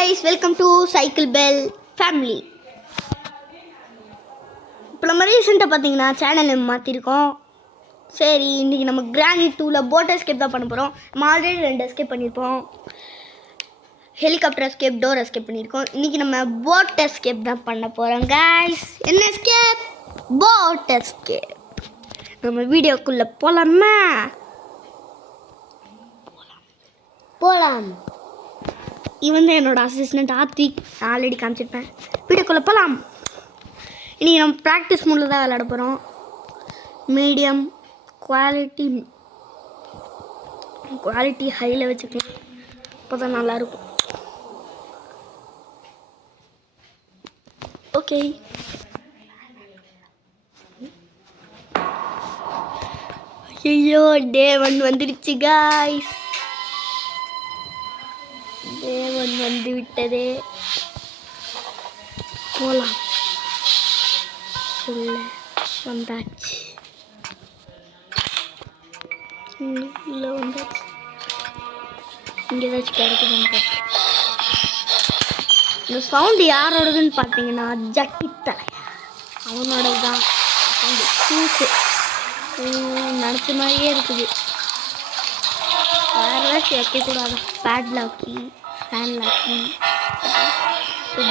guys, welcome to Cycle Bell Family. இப்போ நம்ம ரீசெண்டாக பார்த்தீங்கன்னா சேனல் மாற்றிருக்கோம். சரி, இன்றைக்கி நம்ம கிரானைட் 2ல் போட் எஸ்கேப் தான் பண்ண போகிறோம். நம்ம ஆல்ரெடி 2 எஸ்கேப் பண்ணியிருப்போம். ஹெலிகாப்டர் எஸ்கேப், டோர் எஸ்கேப் பண்ணியிருக்கோம். இன்றைக்கி நம்ம போட் எஸ்கேப் தான் பண்ண போகிறோம் guys. என்ன எஸ்கேப்? Boat escape. நம்ம வீடியோக்குள்ளே போகலாமா? போகலாம். இவன் தான் என்னோடய அசிஸ்டன்ட் ஆத்விக். ஆல்ரெடி காமிச்சிருப்பேன். வீடியோக்குள்ளே போகலாம். இன்றைக்கி நம்ம ப்ராக்டிஸ் மூடில் தான் விளையாட போகிறோம். மீடியம் குவாலிட்டி ஹையில் வச்சுக்கலாம். அப்போ தான் நல்லாயிருக்கும். ஓகே, ஐயோ டே 1 வந்துடுச்சு காய்ஸ். தேவன் வந்து விட்டதே. போலாம். உள்ள வந்தாச்சு. உள்ள வந்தாச்சு. இங்கே ஏதாச்சும் கிடைக்குதுன்னு பார்த்து. இந்த சவுண்டு யாரோடதுன்னு பார்த்தீங்கன்னா ஜட்டித்தலை அவனோட தான் சவுண்டு. ஷூஸு நினச்ச மாதிரியே இருக்குது. வேறு ஏதாச்சும் வைக்கக்கூடாது. பேட்லாக்கி, ஃபேன்லாக்கி.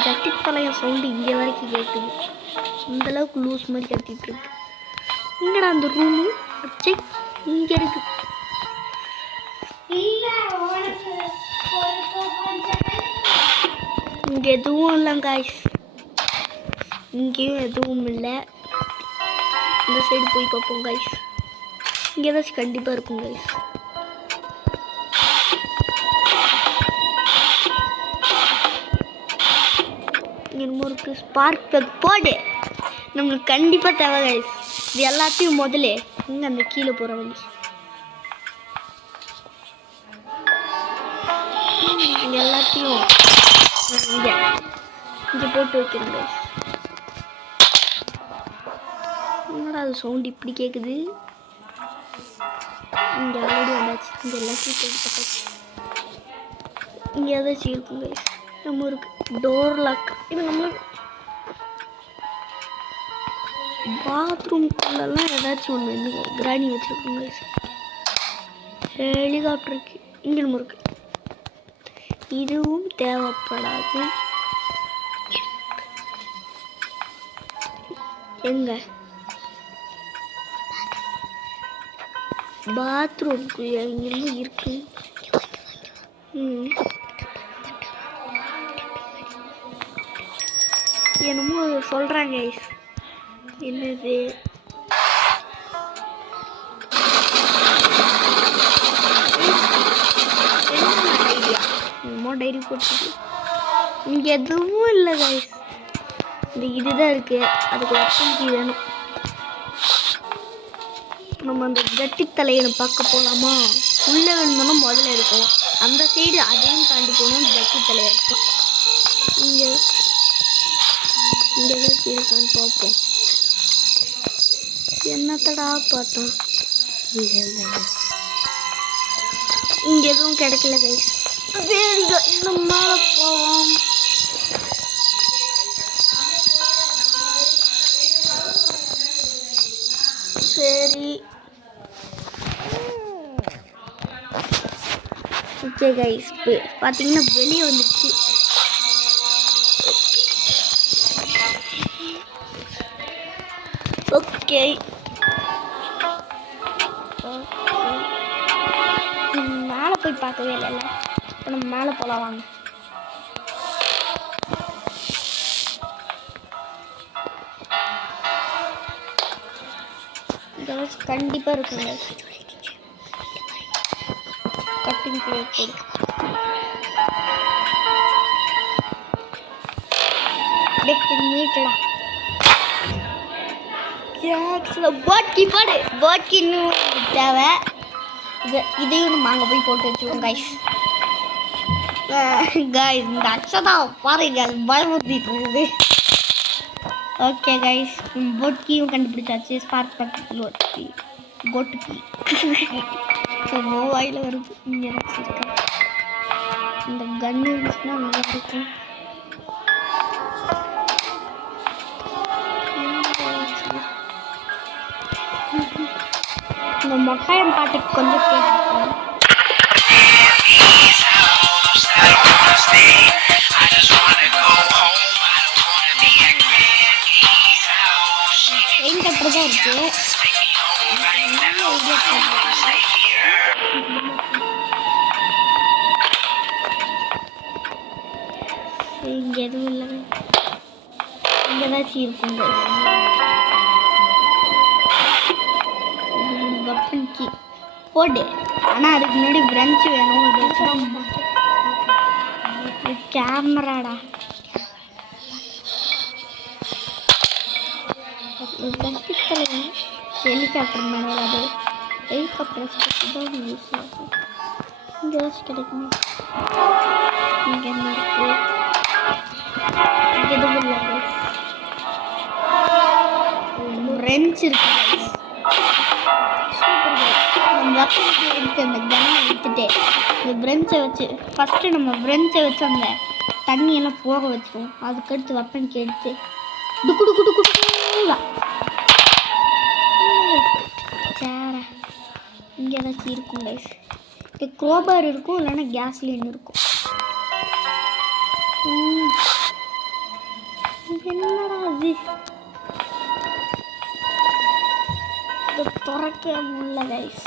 ஜட்டித்தலைய சவுண்டு இங்கே வரைக்கும் கேட்குது. இந்தளவுக்கு லூஸ் மாதிரி கட்டிகிட்ருக்கு. இங்கடா அந்த ரூமு வச்சு இங்கே இருக்கு. இங்கே எதுவும் இல்லை காய்ஸ். இங்கேயும் எதுவும் இல்லை. இந்த சைடு போய் பார்ப்போம் காய்ஸ். இங்கே ஏதாச்சும் கண்டிப்பாக இருக்கும் காய்ஸ். என்னமோ இருக்கு. ஸ்பார்க் பிளக் போடு. நம்மளுக்கு கண்டிப்பாக தேவை கைஸ். இது எல்லாத்தையும் முதல்ல இங்கே அந்த கீழே போகிற வழி எல்லாத்தையும் இங்கே போட்டு வைக்கிறேன் கைஸ். என்னடா அது சவுண்ட் இப்படி கேட்குது? இங்கே ஆல்ரெடி வந்தாச்சு. இங்கே எல்லாத்தையும் போட்டு பார்த்தாச்சு. இங்கே ஏதாச்சும் இருக்கும் கைஸ். நம்ம இருக்கு டோர் லாக். இது நம்மளுக்கு பாத்ரூம்குள்ளெல்லாம் ஏதாச்சும் ஒன்று இருந்து கிராணி வச்சுருக்கோங்க. ஹெலிகாப்டருக்கு இங்கே நம்ம இருக்கு. இதுவும் தேவைப்படாது. எங்க பாத்ரூம்குள்ள எங்கேயுமே இருக்கு. என்னமோ சொல்கிறாங்க என்னது? என்னமோ டைரி போட்டு இங்கே எதுவும் இல்லை கைஸ். இந்த இதுதான் இருக்குது. அதுக்கு ஒப்பந்தி வேணும். நம்ம அந்த ஜட்டித்தலையை பார்க்க போகலாமா? உள்ளே வேணும்னா முதல்ல இருக்கும். அந்த சைடு அதையும் தாண்டி போகணும். ஜட்டித்தலையை இருக்கும். இங்கே ஏதாச்சும் இருக்கான்னு பார்ப்போம். என்னத்தடா பார்த்தோம். இங்கே எதுவும் கிடைக்கல கைஸ். சரி நம்ம மேலே போவோம். சரி ஓகே கைஸ். பார்த்தீங்கன்னா வெளியே வந்துடுச்சு. ஓகே மேலே போய் பார்க்கவே இல்லைல்ல. இப்போ நம்ம மேலே போகலாம் வாங்க. ஏதாச்சும் கண்டிப்பாக இருக்குங்க. கட்டிங் பிளேட் போடு. மீட்டடா போட்கி போடு. போட்கி இன்னும் தேவை. இதையும் நம்ம அங்கே போய் போட்டு வச்சுருவோம் கைஸ். கைஸ் இந்த அக்ஷதா பாருங்க பயமுறுத்திட்டு இருக்குது. ஓகே கைஸ், போட்கியும் கண்டுபிடிச்சாச்சு. ஸ்பார்க் பக்கி கோட்டுக்கி வாயில் வருது. இங்கே இருக்கா இந்த கன் இருந்துச்சுன்னா நல்லா இருக்கும். இந்த மொக்காயம் பாட்டுக்கு கொஞ்சம் கேட்கும். ட்ரெயின் கட்டுறதா இருக்கு. இங்க எதுவும் இல்லை. இங்க ஏதாச்சும் இருக்குங்க. வெப்பன் கீ போடு. ஆனால் அதுக்கு முன்னாடி பிரஞ்ச் வேணும். இது கேமராடா. ஹெலிகாப்டர் மேலே அது ஹெலிகாப்டர் தான் யூஸ் ஆகும். இங்கே ஏதாச்சும் கிடைக்குமா? இங்கே என்ன இருக்கு? இங்கே எதுவும் இல்லை. ரெஞ்ச் இருக்கு. நம்ம வெப்பனுக்கு எடுத்து அந்த கன்னை எடுத்துட்டு இந்த பிரஞ்சை வச்சு ஃபஸ்ட்டு நம்ம பிரஞ்சை வச்சு அந்த தண்ணியெல்லாம் போக வச்சுருவோம். அதுக்கடுத்து வெப்பனுக்கு எடுத்து டுக்கு டுக்கு டுக்கு டுக்குடா. சேரா இங்கே ஏதாச்சும் இருக்கும் கைஸ். இங்கே குரோபார் இருக்கும், இல்லைன்னா கேஸ்லின் இருக்கும். என்னடா அது துறக்க முடியல கைஸ்.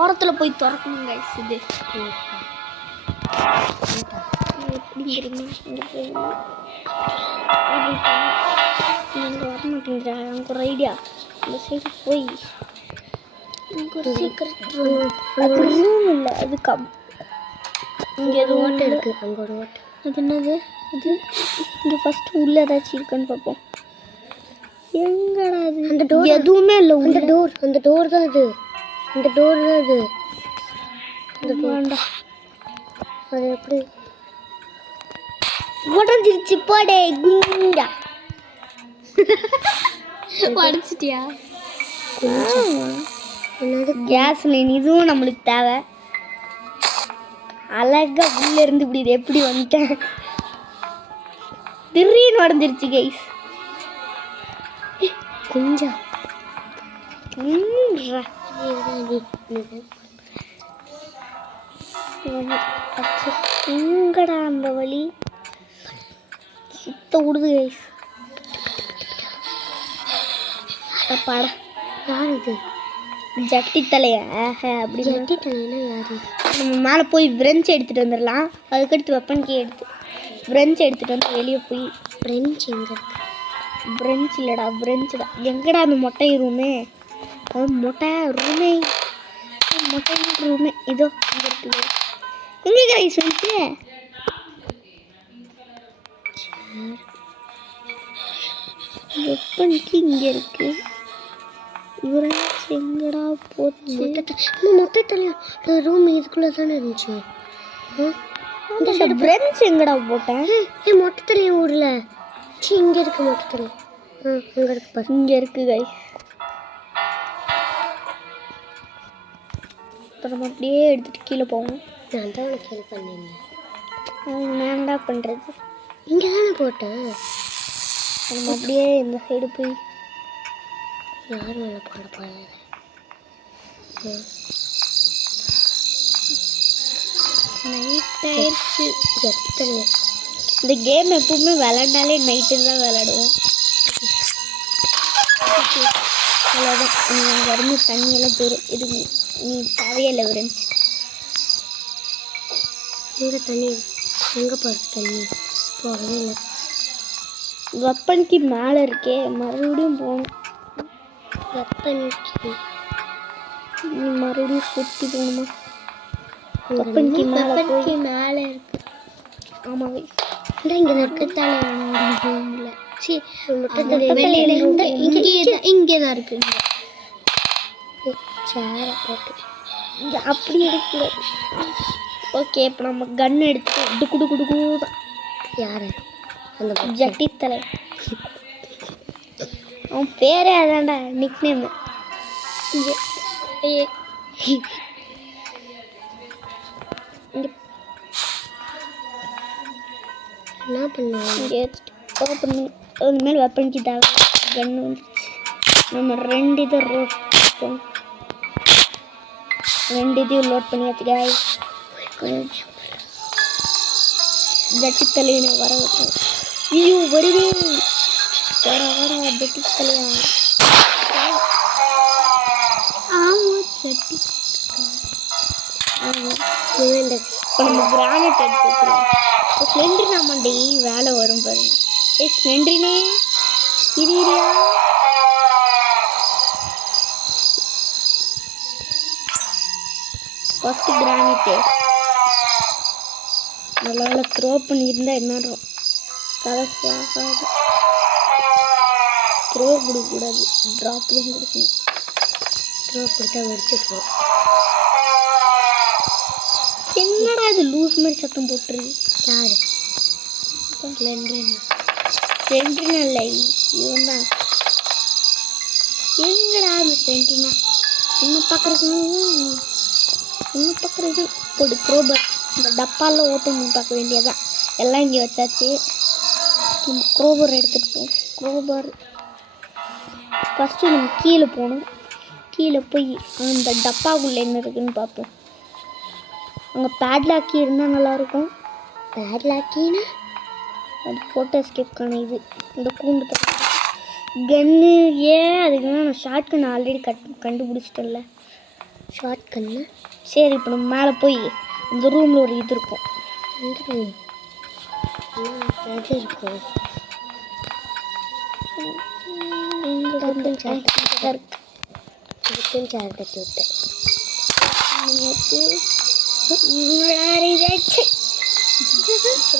ஓரத்தில் போய் திறக்கணும் கைஸ். இது எப்படி தெரியுமா? இங்கே வர மாட்டேங்கிறா. எனக்கு ஒரு ஐடியா. இந்த சைடு போய் இங்கே ஒரு சீக்கிரம் ரூம் இல்லை. அது இங்கே எது ஓட்டை இருக்குது. அங்கே ஒரு ஓட்டை. அது என்னது? அது இங்கே ஃபஸ்ட்டு உள்ளே ஏதாச்சும் இருக்கான்னு பார்ப்போம். எங்கடா அது? அந்த டோர் எதுவுமே இல்லை. அந்த டோர் தான் அது. அந்த டோர் தான் அது. அந்த வேண்டாம். அது எப்படி உடஞ்சிருச்சு? போடே குண்டா. உடச்சிட்டியா? என்னது கேஸ்லின்? இதுவும் நம்மளுக்கு தேவை. அழகா உள்ள இருந்து இப்படி இது எப்படி வந்துட்டேன்? திடீர்னு உடஞ்சிருச்சு கைஸ். கொஞ்சம் எங்கடா அந்த வழி சுத்த விடுது கைஸ். படம் யார் இது? ஜட்டி தலையா? அப்படி ஜட்டி தலைனா யாரு? நம்ம மேலே போய் பிரஞ்ச் எடுத்துகிட்டு வந்துடலாம். அதுக்கடுத்து வெப்பன் கீ எடுத்து பிரஞ்ச் எடுத்துகிட்டு வந்து வெளியே போய் பிரஞ்ச் எங்கே இருக்கு? பிரஞ்ச் இல்லைடா, பிரஞ்ச் தான். எங்கடா அந்த மொட்டை ரூமே? மொட்டை ரூமே, மொட்டை ரூமே இதோ இங்கே இருக்குது. எங்கே கைஸ் வந்துச்சு? வெப்பன் கீ இங்கே இருக்கு. எங்கடா போச்சு? மொத்தத்தில் ரூம் இதுக்குள்ளே தானே இருந்துச்சு. இந்த பிரஞ்ச் எங்கடா போட்டேன்? மொத்தத்தில் ஊரில் இங்கே இருக்கு. மொத்தத்தில் இங்கே இருக்கு. இங்கே இருக்கு கைஸ். இப்போ நம்ம அப்படியே எடுத்துகிட்டு கீழே போவோம். நான் தான் உனக்கு ஹெல்ப் பண்ணியிருந்தேன். நான் தான் பண்ணுறது. இங்கே தானே போட்டேன். நம்ம அப்படியே இந்த சைடு போய் யார் மேலே போட போகிறேன்? நைட் ஆயிடுச்சு. எத்தனை இந்த கேம் எப்பவுமே விளையாண்டாலே நைட்டு தான் விளையாடுவோம். அவ்வளோதான். அங்கே இருந்து தண்ணியெல்லாம் போயிடும். இது நீ தேவையில்லை விரஞ்சி. எங்கே தண்ணி? எங்கே போகிறது தண்ணி? போகவே இல்லை. வெப்பனுக்கு மேலே இருக்கே, மறுபடியும் போகணும். வெப்பனுக்கு நீ மறுபடியும் சுற்றி போகணுமா? வெப்பனுக்கு மேலே இருக்கு. ஆமாம் இங்கே இருக்கத்தால ரூமில் இங்கே தான் இருக்கு. சேரை போட்டு இங்கே அப்படி இருக்கு. ஓகே இப்போ நம்ம கன் எடுத்து டுக்கு டுக்கு டுக்கு தான். யார் அந்த ஜட்டித்தலை அவன் பேரே அதான்டா நிக் நேம். என்ன பண்ணுவாங்க ஓப்பன் இனிமேல் வெப்பனுக்கு தேவை. கன்று வந்துச்சு. நம்ம 2 இதை ரெண்டு இதையும் லோட் பண்ணியாச்சு guys. ஜட்டித்தலையினை வர வைக்கும். ஐயோ வருவே வர ஜட்டித்தலையா. ஆமாம் ஜட்டி. ஆமாம் இப்போ நம்ம கிரானைட் எடுத்து வச்சுருவோம். இப்போ ஸ்லெண்டர் நாமண்டே வேலை வரும் பாருங்க. ஸ்லெண்டரினே இரியா ஃபஸ்ட்டு கிரானைட்டு நல்லா த்ரோ பண்ணியிருந்தா என்ன கதை ஆகாது. த்ரோ கொடுக்கக்கூடாது, ட்ராப் தான் கொடுக்கணும். த்ரோ கொடுத்தா வெடிச்சுட்ருவோம். என்னடா இது லூஸ் மாதிரி சத்தம் போட்டுருது. யார் ஸ்லெண்டரினா இல்லை இவன் தான். எங்கடா அந்த ஸ்லெண்டரினா இன்னும் பார்க்குறது போடு க்ரோபர். இந்த டப்பாவில் ஓப்பன் பண்ணி பார்க்க வேண்டியதான். எல்லாம் இங்கே வச்சாச்சு. நம்ம க்ரோபர் எடுத்துகிட்டு போவோம். க்ரோபர் ஃபஸ்ட்டு நம்ம கீழே போகணும். கீழே போய் அந்த டப்பாக்குள்ளே என்ன இருக்குதுன்னு பார்ப்போம். அங்கே பேட்லாக்கி இருந்தால் நல்லாயிருக்கும். பேட்லாக்கின்னா அது ஃபோட்டோ எஸ்கேப்கான இது. இந்த கூண்டு கன்னு அதுக்கு நான் ஷார்ட் கன் ஆல்ரெடி கண்டுபிடிச்சிட்டேன்ல. ஷார்ட் கன்னு சரி இப்போ நம்ம மேலே போய் இந்த ரூமில் ஒரு இது இருக்கும். இருக்கும்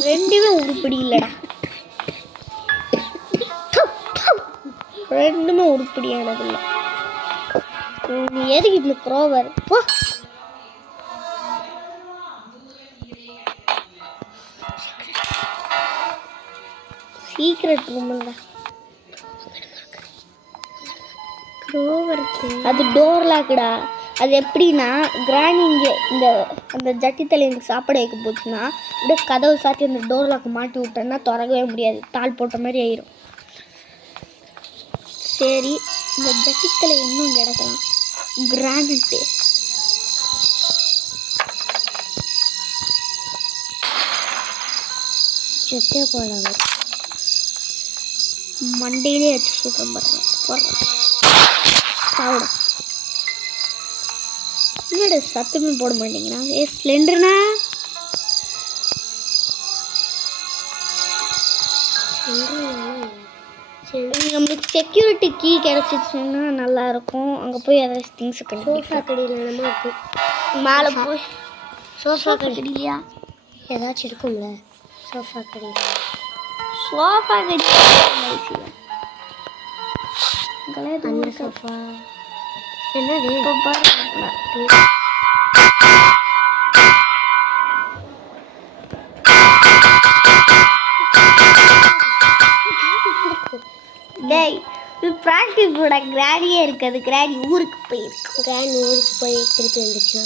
ரெண்டுமே உருப்படி இல்லைடா. ரெண்டுமே உருப்படியானது இல்லை. நீ எதுக்கு இந்த க்ரோவர் போ. சீக்ரெட் ரூம் இல்லை க்ரோவர். அது டோர் லாக்குடா. அது எப்படின்னா கிராணி இங்கே அந்த ஜட்டித்தலை எனக்கு சாப்பாடு வைக்க போச்சுன்னா அப்படியே கதவு சாத்தி அந்த டோர் லாக்கு மாட்டி விட்டேன்னா திறக்கவே முடியாது. தாள் போட்ட மாதிரி ஆயிரும். சரி இந்த ஜட்டித்தலை இன்னும் கிடக்கலாம். கிரானைட்டு செட்டே போடலாம். மண்டையிலே வச்சு சூப்பர் போடுறேன் சாப்பிட. என்னோட சத்தமே போட மாட்டேங்கிறா. ஸ்லெண்டர்னா நம்மளுக்கு செக்யூரிட்டி கீ கிடச்சிச்சுன்னா நல்லாயிருக்கும். அங்கே போய் ஏதாவது திங்ஸ் சோஃபா கடையில் இருக்கும். மேலே போய் சோஃபா கடையிலையா ஏதாச்சும் இருக்கும்ல. சோஃபா கடையில் அந்த சோஃபா என்னது டேய் ப்ராக்டிஸ் கூட கிராணியே இருக்காது. கிராணி ஊருக்கு போயிருக்கு. கிராணி ஊருக்கு போய் திருப்பி வந்துச்சுன்னா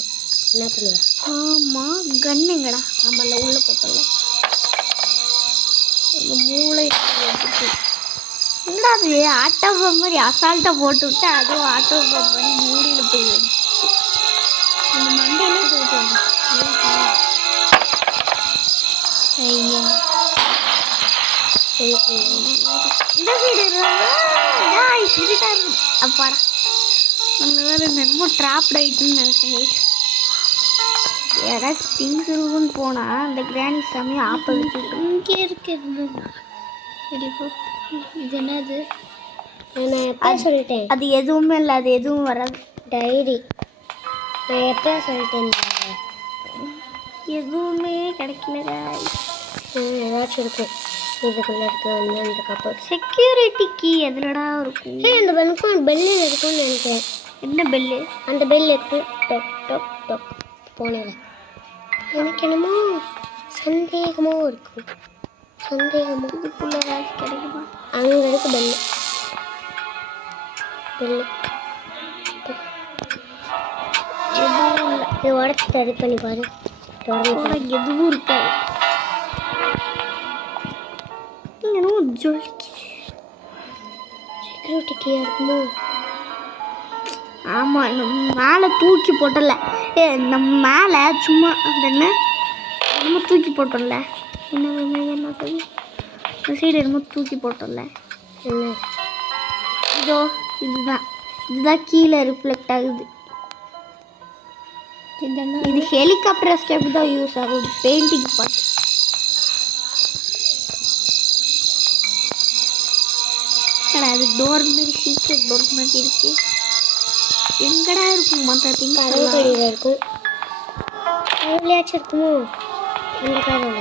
என்ன பண்ணுவேன்? ஆமாம் கன்னுங்கடா. ஆமாம்ல உள்ளே போட்டல அந்த மூளை எடுத்துட்டு என்னடா அது ஆட்டோ பம் மாதிரி அசால்ட்டாக போட்டு விட்டு அதுவும் ஆட்டோ பம் மாதிரி மூடியில் போய் வந்துச்சு. அந்த மண்டையிலே போட்டு இந்த சைடு இருக்காங்க அப்பாடா. அந்த வேறு என்னமோ ட்ராப்ட் ஆகிட்டுன்னு நினைச்சேன். யாராச்சும் திங்ஸ் இருக்குன்னு போனால் அந்த கிராணி சமயம் ஆப்பை வச்சுட்டு இங்கே இருக்கிறது. இது என்னது? நான் எப்போ சொல்லிட்டேன் அது எதுவுமே இல்லை. அது எதுவும் வராது. டைரி நான் எப்போ சொல்லிட்டேன். எதுவுமே கிடைக்கல. ஏதாச்சும் இருக்கும் இதுக்குள்ளே இருக்கு. அந்த கப்பல் செக்யூரிட்டி கீ எதுலடா இருக்கும்? அந்த பெல்லுக்கும் பெல்லில் இருக்கும்னு நினைக்கிறேன். என்ன பெல்லு? அந்த பெல் இருக்கு. டொக் டொக் டொக் போனல எனக்கு என்னமோ சந்தேகமாக இருக்கும். சந்தேகமாக இதுக்குள்ள ஏதாச்சும் கிடைக்குமா? அங்கே இருக்கு பெல்லு. பெல்லு எதுவும் இல்லை. இதை உடச்சி ரெடி பண்ணி பாரு. கூட எதுவும் இருக்காது. இங்க என்னமோ ஜொலிக்குது. செக்யூரிட்டி கீயாக இருக்குமோ? ஆமாம், நம்ம மேலே தூக்கி போட்டல. நம்ம மேலே சும்மா அந்த என்ன என்னமோ தூக்கி போட்டோம்ல. என்ன இந்த சைடு என்னமோ தூக்கி போட்டோம்ல. என்ன இதோ இதுதான் கீழே ரிஃப்ளெக்ட் ஆகுது. இது ஹெலிகாப்டர் எஸ்கேப் தான் யூஸ் ஆகும். Painting part. அது டோர் மாதிரி சீக்ரெட் டோர் மாதிரி இருக்கு. எங்கடா இருக்கும் மற்ற கடையில் இருக்கும். அதுலையாச்சும் இருக்குமோ? அந்த கடையில்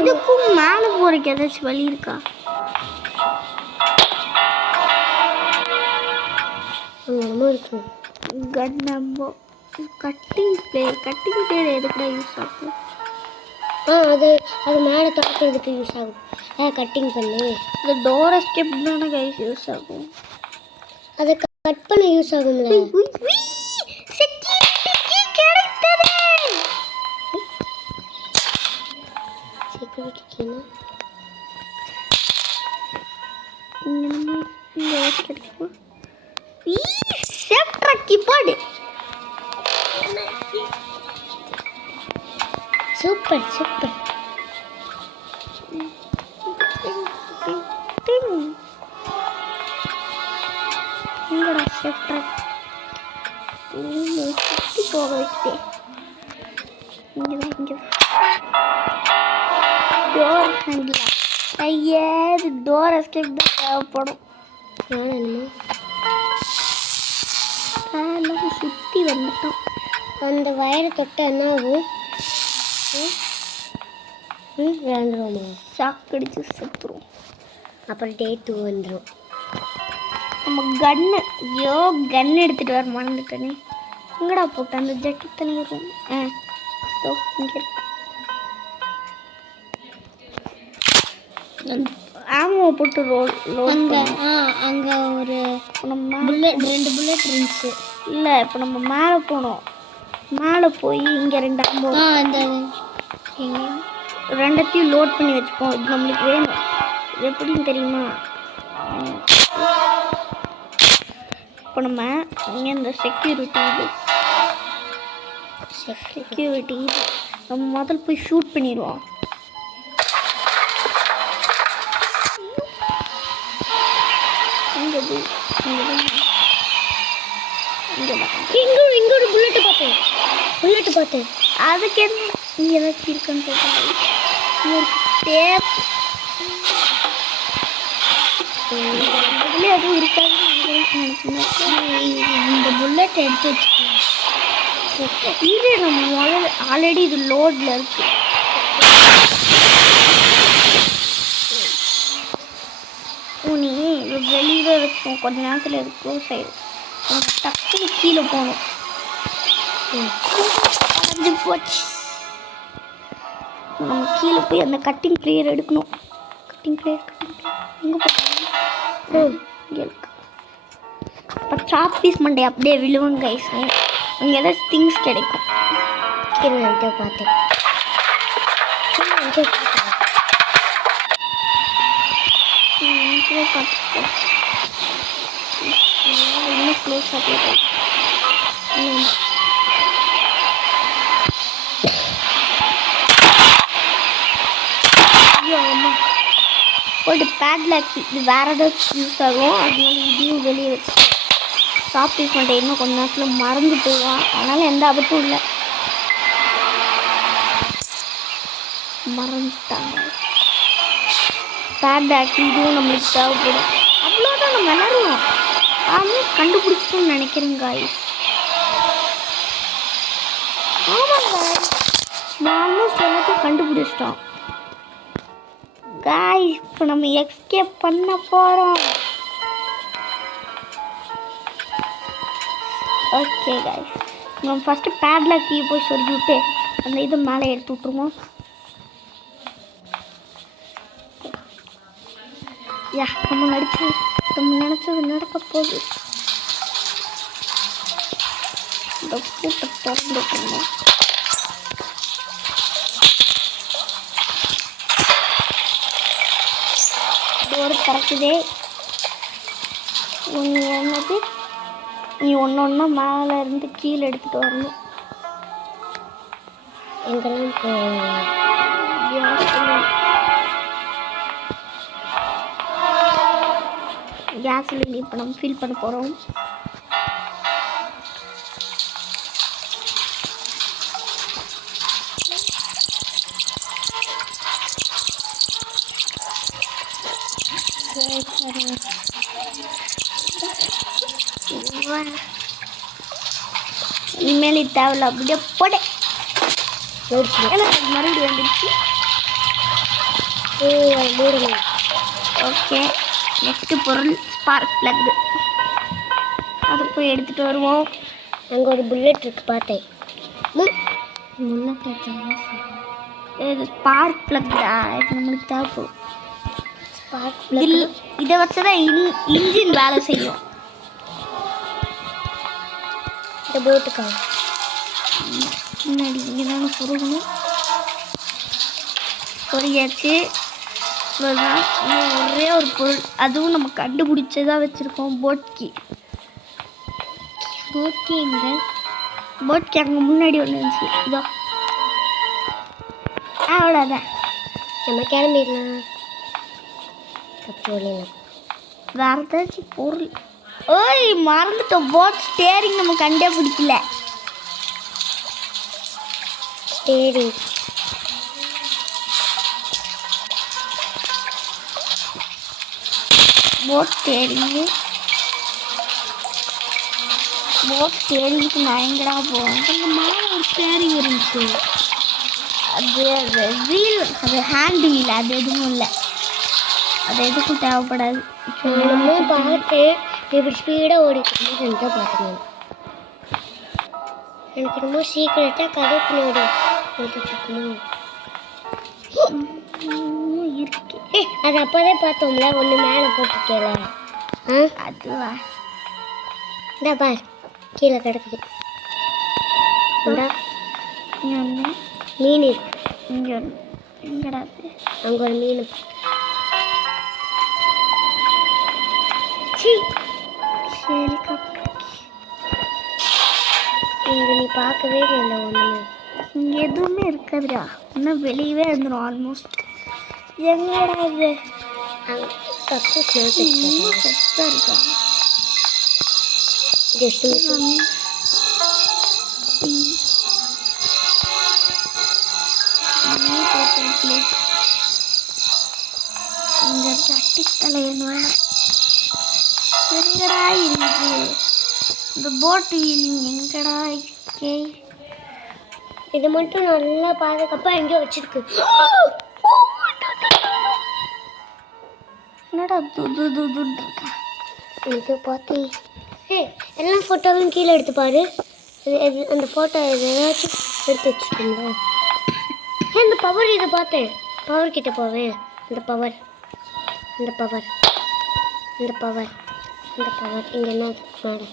இதுக்கும் மேலே போறதுக்கு ஏதாச்சும் வழி இருக்கா? என்னமோ இருக்கு. கன்னம்போ கட்டிங் பிளேயர் எதுக்குடா யூஸ் ஆகும்? அது மேலே திறக்கிறதுக்கு யூஸ் ஆகும். கட்டிங் பண்ணு. இந்த டோர் எஸ்கேப் தானே கைஸ் யூஸ் ஆகும். அதை கட் பண்ண யூஸ் ஆகும்ல. செக்யூரிட்டி கீனா சூப்பர் சூப்பர். எங்கடா சேஃப் ட்ராக் சுற்றி போக வைக்கிட்டே. இங்கே டோர் ஹேண்டில். ஐயா, இது டோர் எஸ்கேப் தான் தேவைப்படும். எல்லாம் சுற்றி வந்துட்டோம். அந்த வயரை தொட்ட என்ன ஆகும்? விழுந்துருவோமா? ஷாக் அடிச்சு செத்துரும். அப்புறம் டே 2 வந்துடும். நம்ம கன்னு கன் எடுத்துகிட்டு வர மறந்துட்டேனே. எங்கடா போட்டேன் அந்த ஜட்டி தனி இருக்கும். இங்கே இருக்கு. ஆமோ போட்டு அங்கே ஒரு நம்ம 2 புல்லட் இருந்துச்சு. இல்லை, இப்போ நம்ம மேலே போனோம். மேலே போய் இங்கே 2 ஆம்போ அந்த ரெண்டத்தையும் லோட் பண்ணி வச்சுப்போம். இது நம்மளுக்கு வேணும். இது எப்படின்னு தெரியுமா? இப்போ நம்ம இங்கே இந்த செக்யூரிட்டி இது நம்ம முதல்ல போய் ஷூட் பண்ணிடுவோம். இங்கே ஒரு புல்லட்டு பார்த்தேன். அதுக்கு என்ன இங்கே ஏதாச்சும் இருக்குன்னு போட்டாங்க. ஒரு டேப் அதுவும் இருக்காதுன்னு இந்த புல்லட் எடுத்து வச்சுக்கோங்க. இது நம்ம ஆல்ரெடி இது லோடில் இருக்கு. நீ வெளியே வச்சோம். கொஞ்ச நேரத்தில் இது க்ளோஸ் ஆயிடும். டக்குனு கீழே போகணும். போச்சு. நம்ம கீழே போய் அந்த கட்டிங் பிளேயர் எடுக்கணும். கட்டிங் பிளேயர் எங்கே போட்டாங்க? இங்கே இருக்கு. இப்போ சாப் பீஸ் மண்டே அப்படியே விழுவும் கைஸ். அங்கே ஏதாச்சும் திங்ஸ் கிடைக்கும். பார்த்தேன். இன்னும் க்ளோஸ் ஆகிட்டு ஒரு பேட்லாக்கி இது வேறு ஏதாச்சும் யூஸ் ஆகும். அதனால இதையும் வெளியே வச்சு சாப் பீஸ் மண்டே இன்னும் கொஞ்ச நேரத்தில் மறந்து போவான். அதனால் எந்த ஆபத்தும் இல்லை. மறந்துட்டாங்க. பேட்லாக்கி இதுவும் நம்மளுக்கு தேவைப்படும். அவ்வளோதான் நம்ம விளாடுவோம். ஆல்மோஸ்ட் கண்டுபிடிச்சிட்டோம்னு நினைக்கிறேன் காய்ஸ். ஆமாங்க, ஆல்மோஸ்ட் எல்லாத்தையும் கண்டுபிடிச்சிட்டோம் காய்ஸ். இப்போ நம்ம எஸ்கேப் பண்ண போகிறோம். ஓகே கைஸ், நம்ம ஃபஸ்ட்டு பேடில் கீ போய் சொல்லிவிட்டு அந்த இதை மேலே எடுத்து விட்ருவோம். யா, நம்ம நினச்சது நடக்க போகுது. இந்த கூட்டை திறந்து விட்டுருவோம். டோர் திறக்குதே. என்னது, நீ ஒன்று மேலே இருந்து கீழே எடுத்துகிட்டு வரணும். எங்கெல்லாம் கேஸ் சிலிண்டர் இப்போ நம்ம ஃபில் பண்ண போகிறோம். இனிமேல் இது தேவையில்ல, அப்படியே போட மறுபடியும் வந்துடுச்சு. ஓகே, நெக்ஸ்ட்டு பொருள் ஸ்பார்க் ப்ளக். அதை போய் எடுத்துகிட்டு வருவோம். அங்கே ஒரு புல்லட் இருக்கு பார்த்தேன். இது ஸ்பார்க் ப்ளக் தான், இது நம்மளுக்கு தேவைப்படும். ஸ்பார்க் இதை வச்சு தான் இன்ஜின் வேலை செய்யும். இந்த போட்டுக்கா முன்னாடி இங்கே தானே பொருகணும். பொரியாச்சு. ஒரே ஒரு பொருள், அதுவும் நம்ம கண்டுபிடிச்சதாக வச்சுருக்கோம். போட்கி அங்கே முன்னாடி ஒன்று இருந்துச்சு. இதோ அவ்வளோதான், நம்ம கிளம்பிடலாம். வேற ஏதாச்சும் பொருள். ஓய், மறந்துட்டோம். போட் ஸ்டேரிங் நம்ம கண்டே பிடிக்கல. ஸ்டேரிங் போட் ஸ்டேரிங்க்கு நான் எங்கடா போவேன்? அந்த மேலே ஒரு ஸ்டேரிங் இருந்துச்சு. அது வீல், அது ஹேண்ட் வீல், அது எதுவும் இல்லை. அது எதுக்கும் தேவைப்படாது. நானும் பார்த்தேன், இப்படி ஸ்பீடாக ஓடிக்கணும் செஞ்சா பார்த்தேன். எனக்கு ரொம்ப சீக்கிரட்டாக கதை பின்னாடி வச்சுக்கணும் இருக்கு. அது அப்போதே பார்த்தோம்ல, ஒன்று மேலே போட்டுக்கல. அதுவா? இந்த பார், கீழே கிடக்குது. இங்கே ஒன்று மீன் இருக்கு. இங்கே ஒன்று எங்கடா? அங்கே ஒரு மீன். ஹெலிகாப்டர் இங்கே நீ பார்க்கவே இல்லை ஒன்றுமே. இங்கே எதுவுமே இருக்காதுடா, இன்னும் வெளியவே இருந்துடும் ஆல்மோஸ்ட். எங்கடா இது? தப்பு இன்னும் செத்தாக இருக்கா? இங்கே சட்டி தலையணுவா எங்கடா இருக்கு? இந்த போட்டு வீலிங் எங்கடா இருக்கே? இது மட்டும் நல்லா பாதுகாப்பாக எங்கேயோ வச்சிருக்கு. என்னடா துது துதுன்னு இருக்கா? எனக்கு பார்த்தேன். எல்லாம் ஃபோட்டோவும் கீழே எடுத்து பாரு. அந்த ஃபோட்டோ ஏதாச்சும் எடுத்து வச்சுருக்கீங்களா? அந்த பவர் இதை பார்த்தேன். பவர் கிட்ட போவேன். அந்த பவர் இங்கே என்ன மேடம்?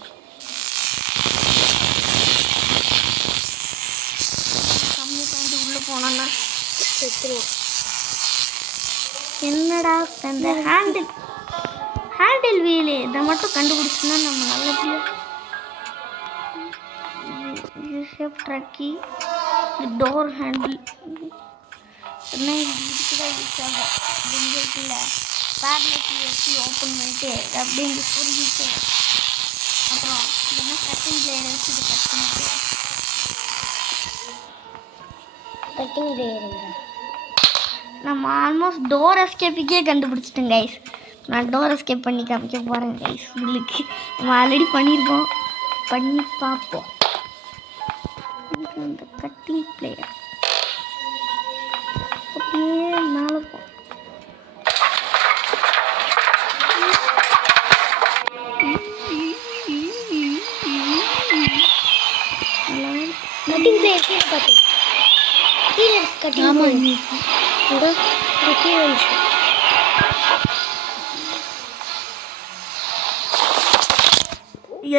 கம்மி தாண்டி உள்ளே போனோன்னா செத்துருவோம். என்னடா அந்த ஹேண்டில் வீலு இதை மட்டும் கண்டுபிடிச்சோன்னா நம்ம நல்லபடியாக சேஃப் ட்ரக்கி டோர் ஹேண்டில் என்ன இதுக்குதான் யூஸ் ஆகும். இருக்குல்ல, பேட்லக்கி வச்சு ஓப்பன் பண்ணிட்டு அப்படியே இங்கே புரிஞ்சிட்டு அப்புறம் என்ன கட்டிங் பிளேயர் வச்சு இதை கட் பண்ணிட்டு கட்டிங் பிளேயருங்க. நம்ம ஆல்மோஸ்ட் டோர் எஸ்கேப்புக்கே கண்டுபிடிச்சிட்டோம் கைஸ். நான் டோர் எஸ்கேப் பண்ணி காமிக்க போகிறேன் கைஸ் உங்களுக்கு. நம்ம ஆல்ரெடி பண்ணியிருக்கோம், பண்ணி பார்ப்போம். அந்த கட்டிங் பிளேயர் அப்படியே மேலே போ. கீழே பார்த்து கீழே எடுத்து கட்டி ஆமாம் இந்த கீழே வந்துச்சு.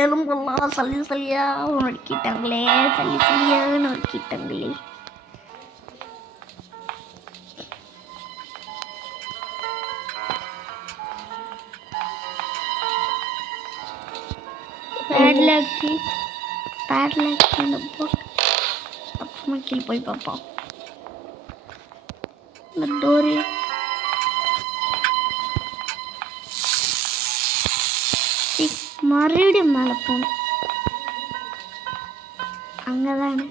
எலும்பெல்லாம் சல்லி சல்லியாக நறுக்கிட்டாங்களே, சல்லி சல்லியாக நறுக்கிட்டாங்களே. பேட்லாக்கி அந்த போட்டு அப்புறமா கீழே போய் பார்ப்போம். இந்த டோரு மறுபடியும் மேலே போகணும். அங்கே தானே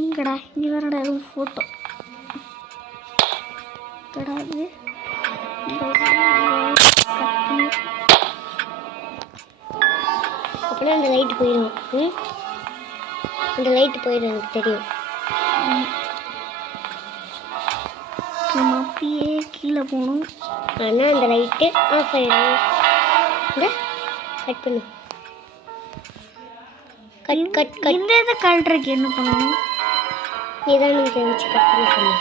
இங்கடா, இங்கே தானடா எதுவும் ஃபோட்டோ கிடையாது. அப்படின்னா அந்த லைட்டு போயிடும். அந்த லைட்டு போயிடும், எனக்கு தெரியும். நம்ம அப்படியே கீழே போகணும். ஆனால் அந்த லைட்டு ஆஃப் ஆகிடும். கட் பண்ணு. கட் இந்த இதை கழட்டுறதுக்கு என்ன பண்ணணும்? நீ தான் நீங்கள் வச்சு கட் பண்ண சொன்ன.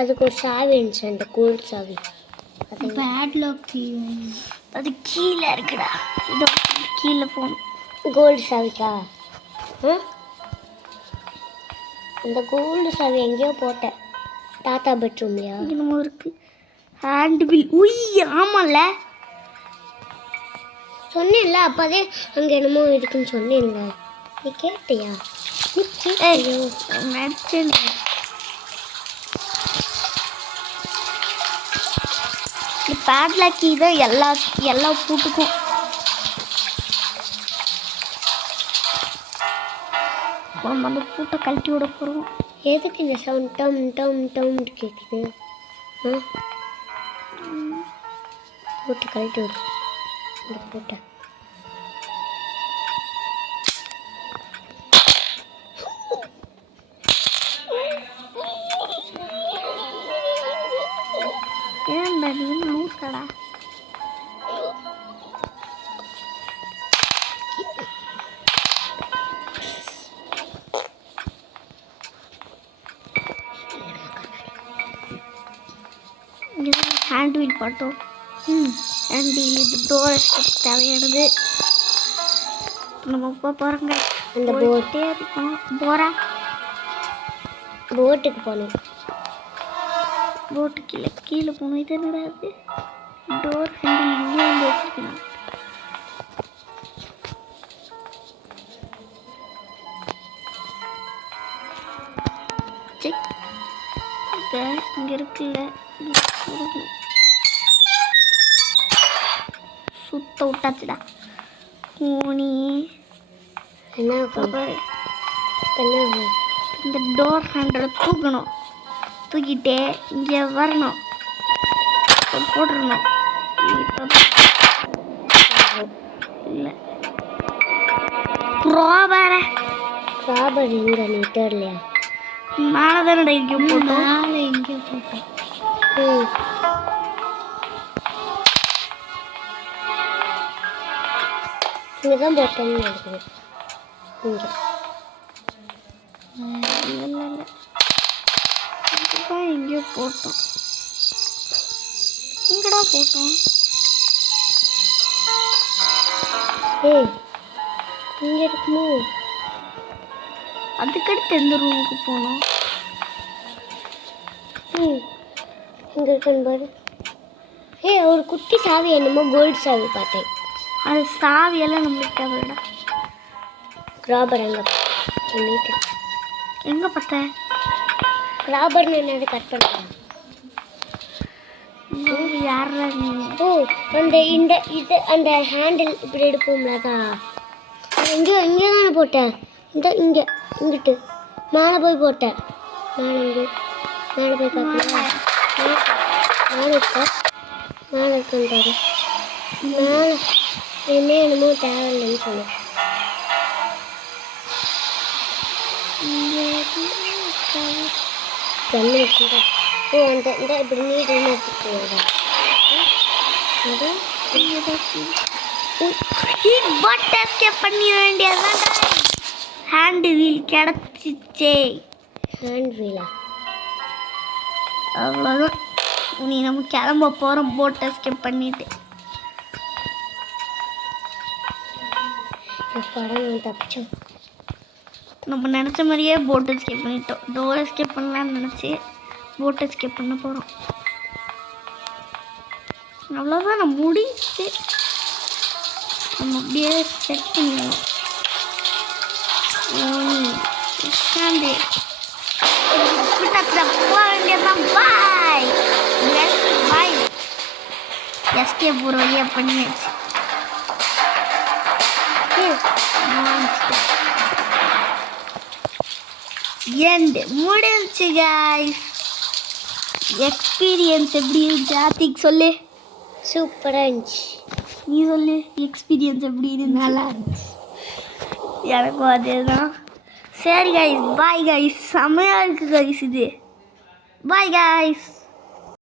அதுக்கு ஒரு சாவி இருந்துச்சு, அந்த கோல்டு சாவி. அது பேட்லாக் அது கீழே இருக்குடா. இதோ கீழே போகணும். கோல்டு சாவிக்கா? அந்த கோல்டு சாவி எங்கேயோ போட்டேன். தாத்தா பெட்ரூம்லையா? என்னமோ இருக்கு. Hand wheel. உய் ஆமாம்ல, சொன்னேன்ல அப்போதே அங்கே என்னமோ இருக்குன்னு சொன்னேன்ல. நீ கேட்டியா? நீ கேட்டியோ? நடிச்சேன். பேட்லாக்கி தான் எல்லா பூட்டுக்கும். நம்ம அந்த பூட்டை கழட்டி விட போகிறோம். எதுக்கு இந்த சவுண்ட் டம் டம் டம் கேட்குது? பூட்டை கழட்டி விடு. இந்த பூட்டை ஏன்டா நீ லூசடா? ஹேண்ட் வீல் பார்த்தோம். ஹேண்ட் வீல் இது டோர் ஸ்டெப் தேவையானது. நம்ம போகிறோங்க. அந்த போட்டே இருக்கோம். போகிறேன். போட்டுக்கு போகணும். போட்டு கீழே போகணும். இது என்னடா அது? டோர் ஹேண்டில் இங்கே வந்து வச்சுருக்கேன். செக் இங்கே இருக்குல்ல, சுத்த விட்டாச்சுடா. ஓனி என்ன பாரு, என்ன இந்த டோர் ஹேண்டில் தூக்கணும். தூக்கிட்டே இங்கே வரணும், போட்டுடணும். இல்லை ராபர் எங்கே? நீ தெரியலையா? மேலே தானடா எங்கேயோ போட்டோம். மேலே எங்கேயோ போட்டோம். இங்கே தான் போட்டேன்னு நினைக்கிறேன். இங்கே எங்கேயோ போட்டோம். எங்கடா போட்டோம்? இங்கே இருக்குமோ? அதுக்கடுத்து எந்த ரூமுக்கு போனோம்? இங்கே இருக்குன்னு பாரு. ஒரு குட்டி சாவி என்னமோ கோல்டு சாவி பார்த்தேன். அது சாவியெல்லாம் நம்மளுக்கு தேவைடா. ராபர் அங்கே சொல்லிட்டு எங்கே பார்த்தேன்? ராபர்னு என்னது கட் பண்ணுறேன். யாரா நீ? அந்த இது அந்த ஹேண்டில் இப்படி எடுப்போம்ல, அதான் இங்கே தானே போட்டேன். இங்கிட்டு மேலே போய் போட்டேன். மேலே போய் பார்த்தீங்களா? மேலே இருக்குன்னு பாரு. மேலே என்னமோ தேவையில்லைன்னு சொன்னேன். அந்த இப்படி நீட்டு எடுத்துக்கோங்க. அது பட் எஸ்கேப் பண்ணி வேண்டியதான். ஹேண்ட் வீல் கிடச்சிச்சே. ஹேண்ட் வீலா? அவ்வளோதான். நீ நம்ம கிளம்ப போகிறோம் போட் எஸ்கேப் பண்ணிட்டு. படம் தப்பிச்சோம். நம்ம நினச்ச மாதிரியே போட் எஸ்கேப் பண்ணிட்டோம். டோர் எஸ்கேப் பண்ணலான்னு நினச்சி போட் எஸ்கேப் பண்ண போகிறோம். அவ்வளோதான், நம்ம முடிச்சு நம்ம அப்படியே செட் பண்ணிடலாம். உட்காந்து போக வேண்டியதான். பாய் பாய். எஸ்கேப் ஒரு வழியாக பண்ணியாச்சு. எண்ட் முடிஞ்சு காய்ஸ். எக்ஸ்பீரியன்ஸ் எப்படி இருந்துச்சு ஆத்திக் சொல்லு. சூப்பராக இருந்துச்சு. நீ சொல்லு எக்ஸ்பீரியன்ஸ் எப்படி இருந்துச்சு. நல்லா இருந்துச்சு. எனக்கும் அதே தான். சரி கைஸ், பாய் கைஸ். செம்மையாக இருக்குது கைஸ் இது. Bye guys.